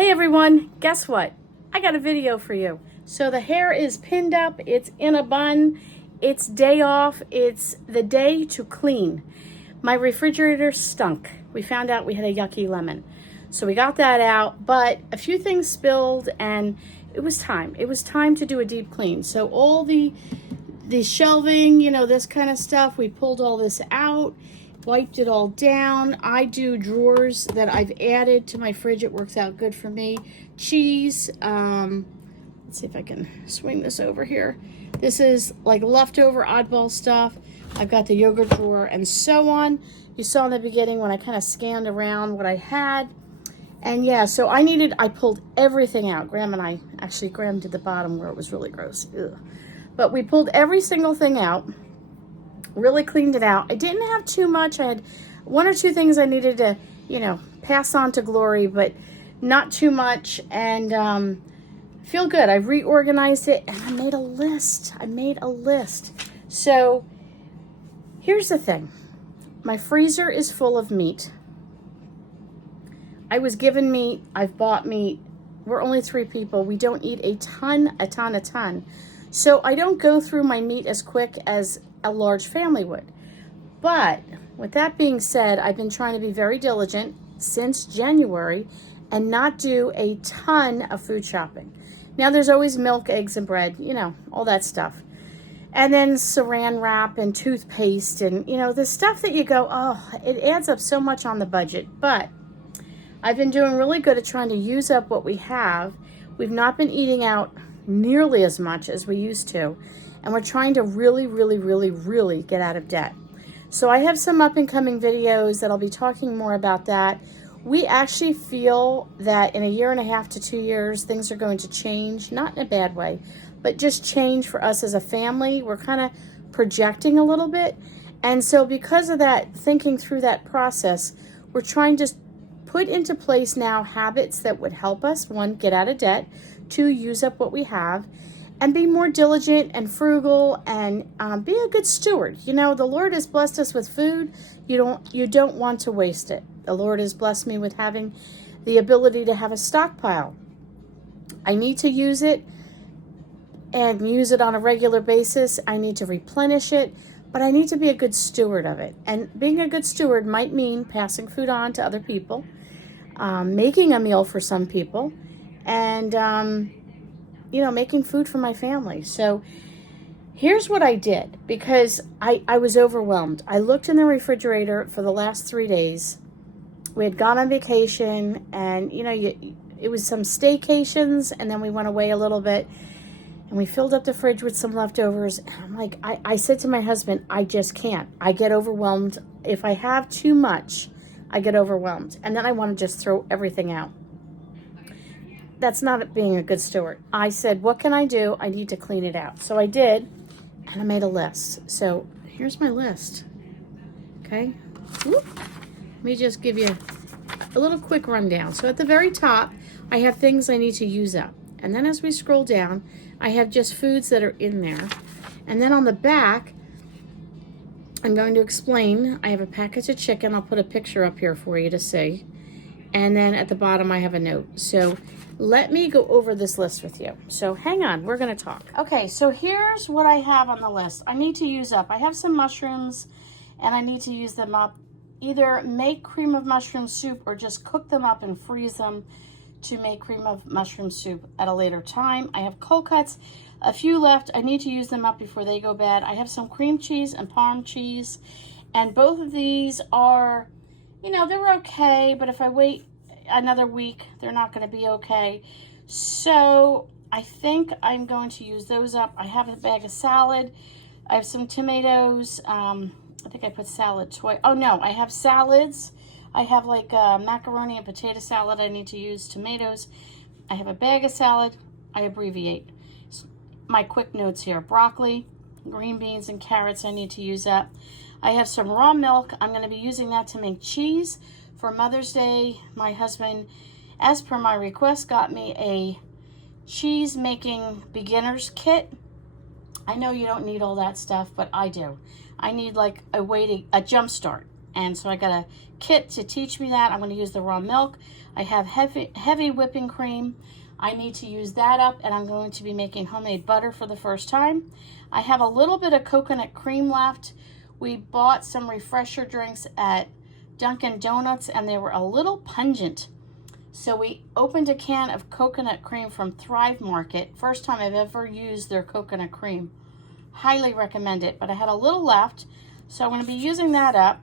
Hey everyone, guess what? I got a video for you. So the hair is pinned up, it's in a bun, it's day off, it's the day to clean. My refrigerator stunk. We found out we had a yucky lemon. So we got that out, but a few things spilled and it was time. It was time to do a deep clean. So all the shelving, you know, this kind of stuff, we pulled all this out, wiped it all down. I do drawers that I've added to my fridge. It works out good for me. Cheese, let's see if I can swing this over here. This is like leftover oddball stuff. I've got the yogurt drawer and so on. You saw in the beginning when I kind of scanned around what I had. And yeah, so I pulled everything out. Graham did the bottom where it was really gross. Ugh. But we pulled every single thing out, really cleaned it out. I didn't have too much. I had one or two things I needed to, you know, pass on to glory, but not too much. And feel good. I reorganized it and I made a list. So here's the thing. My freezer is full of meat. I was given meat. I've bought meat. We're only 3 people. We don't eat a ton. So I don't go through my meat as quick as a large family would. But with that being said, I've been trying to be very diligent since January and not do a ton of food shopping. Now there's always milk, eggs, and bread, you know, all that stuff. And then saran wrap and toothpaste and, you know, the stuff that you go, oh, it adds up so much on the budget. But I've been doing really good at trying to use up what we have. We've not been eating out nearly as much as we used to. And we're trying to really get out of debt. So I have some up and coming videos that I'll be talking more about that. We actually feel that in a year and a half to 2 years, things are going to change, not in a bad way, but just change for us as a family. We're kind of projecting a little bit. And so because of that, thinking through that process, we're trying to put into place now habits that would help us, 1, get out of debt, 2, use up what we have, and be more diligent and frugal and be a good steward. You know, the Lord has blessed us with food. You don't want to waste it. The Lord has blessed me with having the ability to have a stockpile. I need to use it and use it on a regular basis. I need to replenish it, but I need to be a good steward of it. And being a good steward might mean passing food on to other people, making a meal for some people, and you know, making food for my family. So here's what I did, because I was overwhelmed. I looked in the refrigerator for the last 3 days. We had gone on vacation, and you know, it was some staycations, and then we went away a little bit, and we filled up the fridge with some leftovers. And I'm like, I said to my husband, I just can't. I get overwhelmed. If I have too much, I get overwhelmed. And then I want to just throw everything out. That's not being a good steward. I said, what can I do? I need to clean it out. So I did, and I made a list. So here's my list. Okay. Whoop. Let me just give you a little quick rundown. So at the very top, I have things I need to use up. And then as we scroll down, I have just foods that are in there. And then on the back, I'm going to explain. I have a package of chicken. I'll put a picture up here for you to see. And then at the bottom, I have a note. So let me go over this list with you. So hang on, we're going to talk. Okay, so here's what I have on the list. I need to use up. I have some mushrooms, and I need to use them up. Either make cream of mushroom soup or just cook them up and freeze them to make cream of mushroom soup at a later time. I have cold cuts, a few left. I need to use them up before they go bad. I have some cream cheese and Parm cheese, and both of these are, you know, they're okay, but if I wait another week, they're not going to be okay. So I think I'm going to use those up. I have a bag of salad. I have some tomatoes. I think I put salad twice. Oh no, I have salads. I have like macaroni and potato salad. I need to use tomatoes. I have a bag of salad. I abbreviate. My quick notes here: broccoli, green beans, and carrots I need to use up. I have some raw milk. I'm going to be using that to make cheese. For Mother's Day, my husband, as per my request, got me a cheese making beginner's kit. I know you don't need all that stuff, but I do. I need like a jump start. And so I got a kit to teach me that. I'm going to use the raw milk. I have heavy whipping cream. I need to use that up, and I'm going to be making homemade butter for the first time. I have a little bit of coconut cream left. We bought some refresher drinks at Dunkin' Donuts, and they were a little pungent. So we opened a can of coconut cream from Thrive Market. First time I've ever used their coconut cream. Highly recommend it, but I had a little left, so I'm going to be using that up.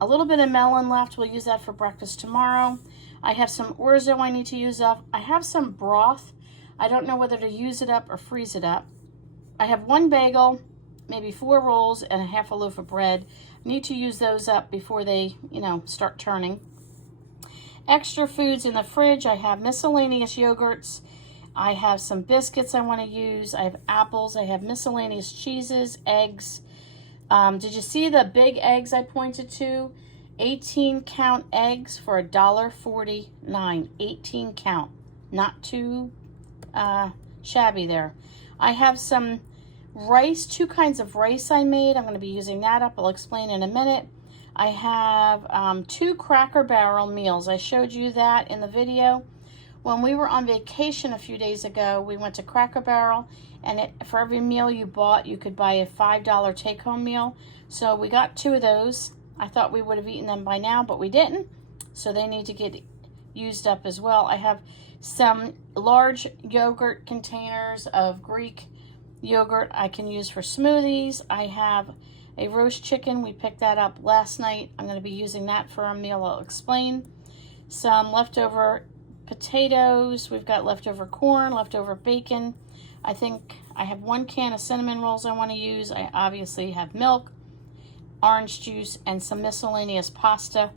A little bit of melon left. We'll use that for breakfast tomorrow. I have some orzo I need to use up. I have some broth. I don't know whether to use it up or freeze it up. I have 1 bagel, maybe 4 rolls, and a half a loaf of bread. I need to use those up before they, start turning. Extra foods in the fridge. I have miscellaneous yogurts. I have some biscuits I want to use. I have apples. I have miscellaneous cheeses, eggs. Did you see the big eggs I pointed to? 18 count eggs for $1.49. 18 count. Not too shabby there. I have some rice, 2 kinds of rice I made. I'm going to be using that up. I'll explain in a minute. I have 2 Cracker Barrel meals. I showed you that in the video. When we were on vacation a few days ago, we went to Cracker Barrel, and for every meal you bought, you could buy a $5 take-home meal. So we got 2 of those. I thought we would have eaten them by now, but we didn't. So they need to get used up as well. I have some large yogurt containers of Greek yogurt I can use for smoothies. I have a roast chicken. We picked that up last night. I'm going to be using that for a meal. I'll explain. Some leftover potatoes. We've got leftover corn, leftover bacon. I think I have 1 can of cinnamon rolls I want to use. I obviously have milk, orange juice, and some miscellaneous pasta.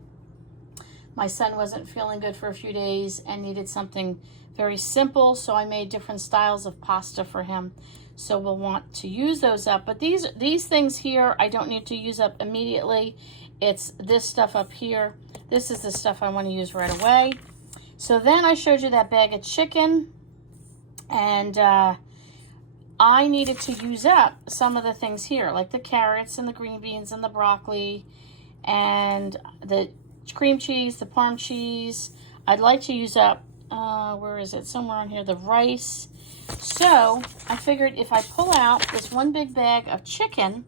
My son wasn't feeling good for a few days and needed something very simple, so I made different styles of pasta for him. So we'll want to use those up. But these things here, I don't need to use up immediately. It's this stuff up here. This is the stuff I want to use right away. So then I showed you that bag of chicken, and I needed to use up some of the things here, like the carrots and the green beans and the broccoli and the cream cheese, the parm cheese. I'd like to use up, where is it? Somewhere on here, the rice. So I figured if I pull out this 1 big bag of chicken,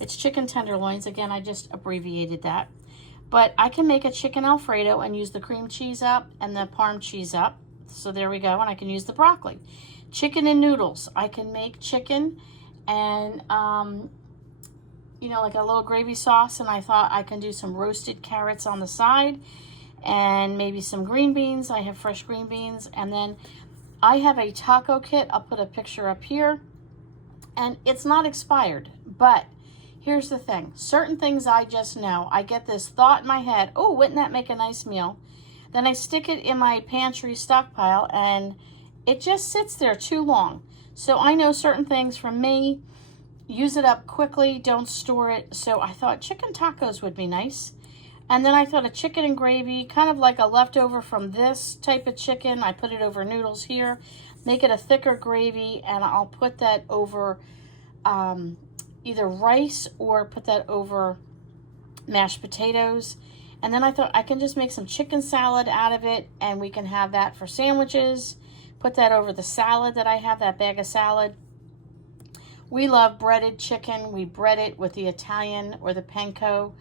it's chicken tenderloins. Again, I just abbreviated that. But I can make a chicken Alfredo and use the cream cheese up and the parm cheese up. So there we go. And I can use the broccoli. Chicken and noodles. I can make chicken and, like a little gravy sauce. And I thought I can do some roasted carrots on the side and maybe some green beans. I have fresh green beans. And then I have a taco kit. I'll put a picture up here. And it's not expired, but here's the thing. Certain things I just know. I get this thought in my head, oh, wouldn't that make a nice meal? Then I stick it in my pantry stockpile, and it just sits there too long. So I know certain things from me, use it up quickly, don't store it. So I thought chicken tacos would be nice. And then I thought a chicken and gravy, kind of like a leftover from this type of chicken. I put it over noodles here, make it a thicker gravy, and I'll put that over either rice or put that over mashed potatoes. And then I thought I can just make some chicken salad out of it, and we can have that for sandwiches. Put that over the salad that I have, that bag of salad. We love breaded chicken. We bread it with the Italian or the panko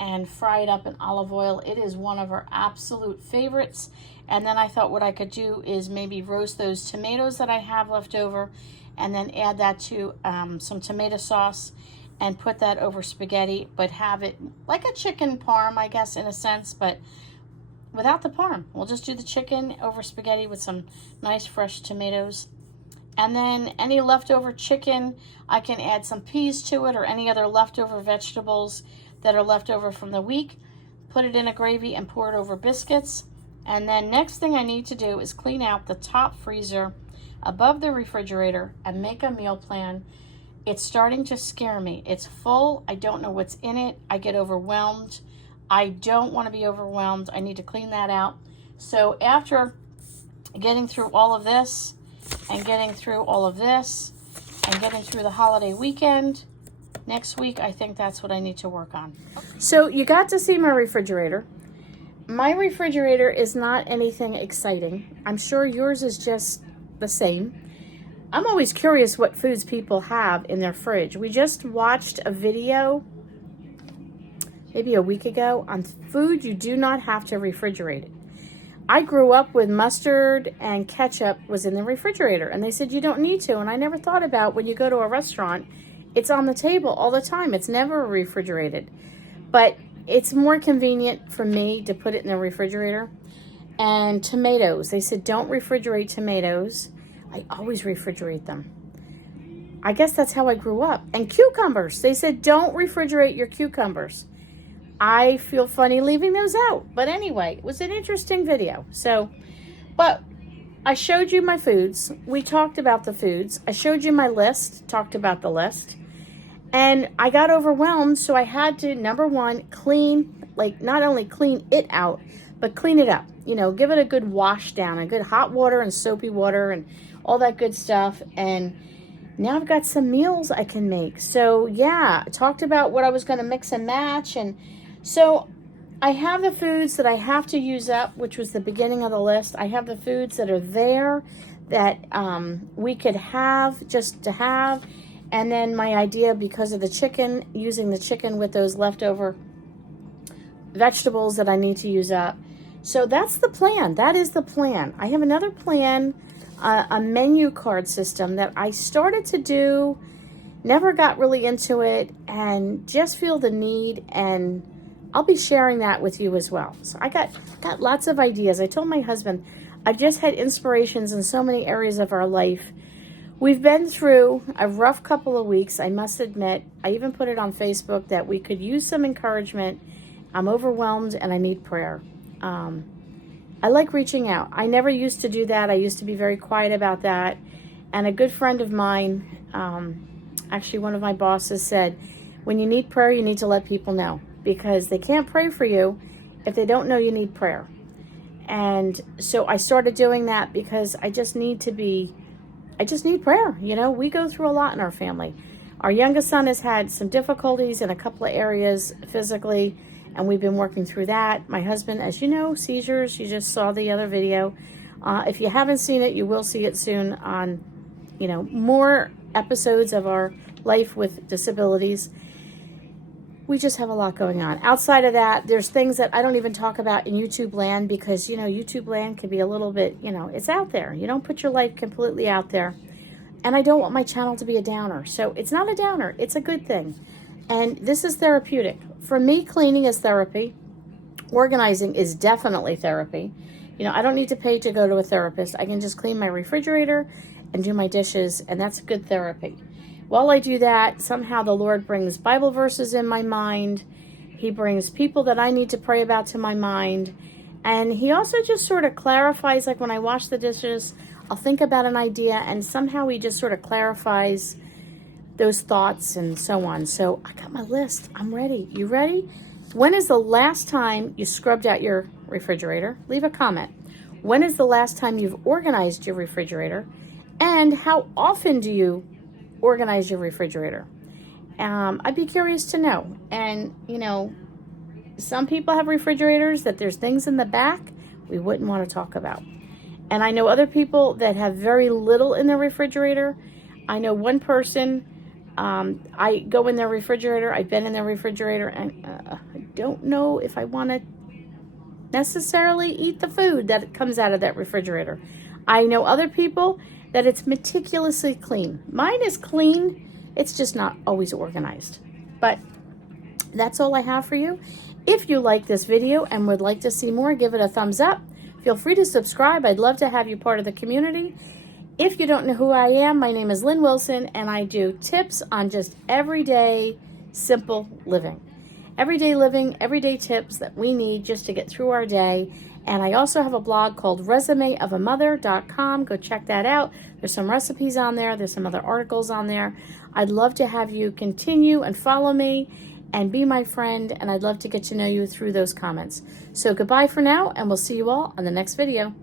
and fry it up in olive oil. It is one of our absolute favorites. And then I thought what I could do is maybe roast those tomatoes that I have left over and then add that to some tomato sauce and put that over spaghetti, but have it like a chicken parm, I guess, in a sense, but without the parm. We'll just do the chicken over spaghetti with some nice fresh tomatoes. And then any leftover chicken, I can add some peas to it or any other leftover vegetables that are left over from the week. Put it in a gravy and pour it over biscuits. And then next thing I need to do is clean out the top freezer above the refrigerator and make a meal plan. It's starting to scare me. It's full. I don't know what's in it. I get overwhelmed. I don't want to be overwhelmed. I need to clean that out. So after getting through all of this and getting through all of this and getting through the holiday weekend, Next week, I think that's what I need to work on. So you got to see my refrigerator. My refrigerator is not anything exciting. I'm sure yours is just the same. I'm always curious what foods people have in their fridge. We just watched a video maybe a week ago on food you do not have to refrigerate it. I grew up with mustard and ketchup was in the refrigerator, and they said you don't need to, and I never thought about when you go to a restaurant, it's on the table all the time. It's never refrigerated, but it's more convenient for me to put it in the refrigerator. And tomatoes, they said don't refrigerate tomatoes. I always refrigerate them. I guess that's how I grew up. And cucumbers, they said don't refrigerate your cucumbers. I feel funny leaving those out. But anyway, it was an interesting video. But I showed you my foods. We talked about the foods. I showed you my list, talked about the list. And I got overwhelmed, so I had to, number one, clean, like not only clean it out, but clean it up. You know, give it a good wash down, a good hot water and soapy water and all that good stuff. And now I've got some meals I can make. So yeah, I talked about what I was going to mix and match. And so I have the foods that I have to use up, which was the beginning of the list. I have the foods that are there that we could have just to have. And then my idea, because of the chicken, using the chicken with those leftover vegetables that I need to use up. So that's the plan. That is the plan. I have another plan, a menu card system that I started to do, never got really into it, and just feel the need, and I'll be sharing that with you as well. So I got lots of ideas. I told my husband, I've just had inspirations in so many areas of our life. We've been through a rough couple of weeks, I must admit. I even put it on Facebook that we could use some encouragement. I'm overwhelmed and I need prayer. I like reaching out. I never used to do that. I used to be very quiet about that. And a good friend of mine, actually one of my bosses, said, when you need prayer, you need to let people know, because they can't pray for you if they don't know you need prayer. And so I started doing that because I just need prayer. You know, we go through a lot in our family. Our youngest son has had some difficulties in a couple of areas physically, and we've been working through that. My husband, as you know, seizures. You just saw the other video. If you haven't seen it, you will see it soon on, you know, more episodes of our life with disabilities. We just have a lot going on. Outside of that, there's things that I don't even talk about in YouTube land because, you know, YouTube land can be a little bit, you know, it's out there. You don't put your life completely out there. And I don't want my channel to be a downer. So it's not a downer. It's a good thing. And this is therapeutic. For me, cleaning is therapy. Organizing is definitely therapy. You know, I don't need to pay to go to a therapist. I can just clean my refrigerator and do my dishes, and that's good therapy. While I do that, somehow the Lord brings Bible verses in my mind. He brings people that I need to pray about to my mind. And he also just sort of clarifies, like when I wash the dishes, I'll think about an idea, and somehow he just sort of clarifies those thoughts and so on. So I got my list. I'm ready. You ready? When is the last time you scrubbed out your refrigerator? Leave a comment. When is the last time you've organized your refrigerator? And how often do you organize your refrigerator? I'd be curious to know. And, you know, some people have refrigerators that there's things in the back we wouldn't want to talk about. And I know other people that have very little in their refrigerator. I know one person, I go in their refrigerator, I've been in their refrigerator, and I don't know if I want to necessarily eat the food that comes out of that refrigerator. I know other people that it's meticulously clean. Mine is clean, it's just not always organized. But that's all I have for you. If you like this video and would like to see more, give it a thumbs up. Feel free to subscribe. I'd love to have you part of the community. If you don't know who I am, my name is Lynn Wilson, and I do tips on just everyday, simple living. Everyday living, everyday tips that we need just to get through our day. And I also have a blog called resumeofamother.com. Go check that out. There's some recipes on there. There's some other articles on there. I'd love to have you continue and follow me and be my friend, and I'd love to get to know you through those comments. So goodbye for now, and we'll see you all on the next video.